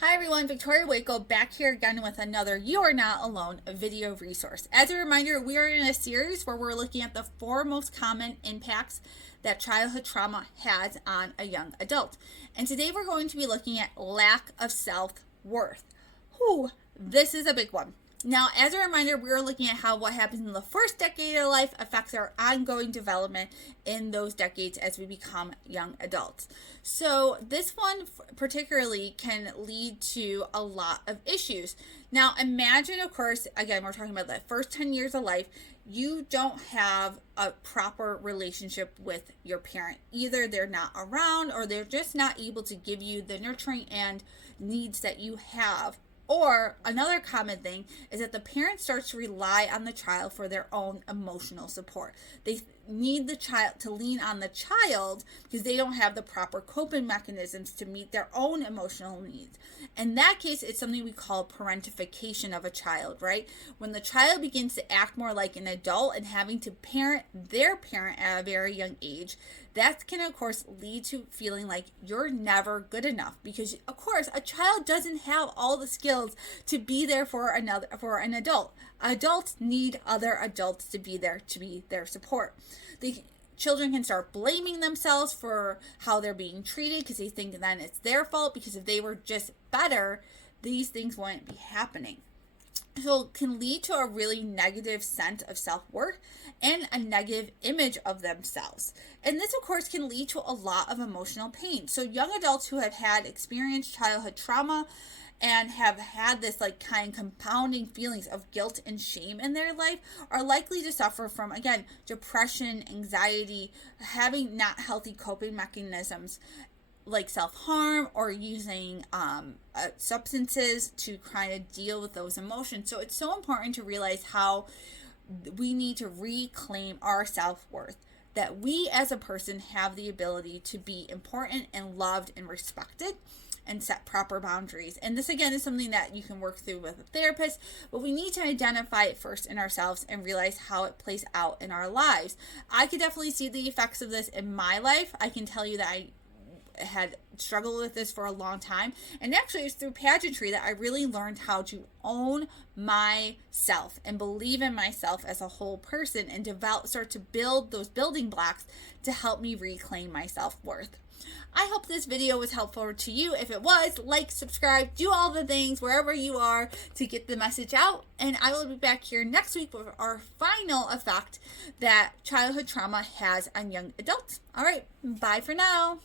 Hi everyone, Victoria Waco back here again with another You Are Not Alone video resource. As a reminder, we are in a series where we're looking at the 4 most common impacts that childhood trauma has on a young adult. And today we're going to be looking at lack of self-worth. Whew, this is a big one. Now, as a reminder, we're looking at how what happens in the first decade of life affects our ongoing development in those decades as we become young adults. So this one particularly can lead to a lot of issues. Now, imagine, of course, again, we're talking about the first 10 years of life, you don't have a proper relationship with your parent. Either they're not around or they're just not able to give you the nurturing and needs that you have. Or another common thing is that the parent starts to rely on the child for their own emotional support. They need the child to lean on the child because they don't have the proper coping mechanisms to meet their own emotional needs. In that case, it's something we call parentification of a child, right? When the child begins to act more like an adult and having to parent their parent at a very young age, that can of course lead to feeling like you're never good enough because of course a child doesn't have all the skills to be there for an adult. Adults need other adults to be their support. The children can start blaming themselves for how they're being treated because they think then it's their fault, because if they were just better, these things wouldn't be happening. So it can lead to a really negative sense of self-worth and a negative image of themselves. And this, of course, can lead to a lot of emotional pain. So young adults who have had experienced childhood trauma and have had this kind of compounding feelings of guilt and shame in their life are likely to suffer from, again, depression, anxiety, having not healthy coping mechanisms like self-harm or using substances to kind of deal with those emotions. So it's so important to realize how we need to reclaim our self-worth, that we as a person have the ability to be important and loved and respected and set proper boundaries. And this again is something that you can work through with a therapist, but we need to identify it first in ourselves and realize how it plays out in our lives. I could definitely see the effects of this in my life. I can tell you that I had struggled with this for a long time, and actually it's through pageantry that I really learned how to own myself and believe in myself as a whole person and start to build those building blocks to help me reclaim my self-worth. I hope this video was helpful to you. If it was, like, subscribe, do all the things wherever you are to get the message out. And I will be back here next week with our final effect that childhood trauma has on young adults. All right, bye for now.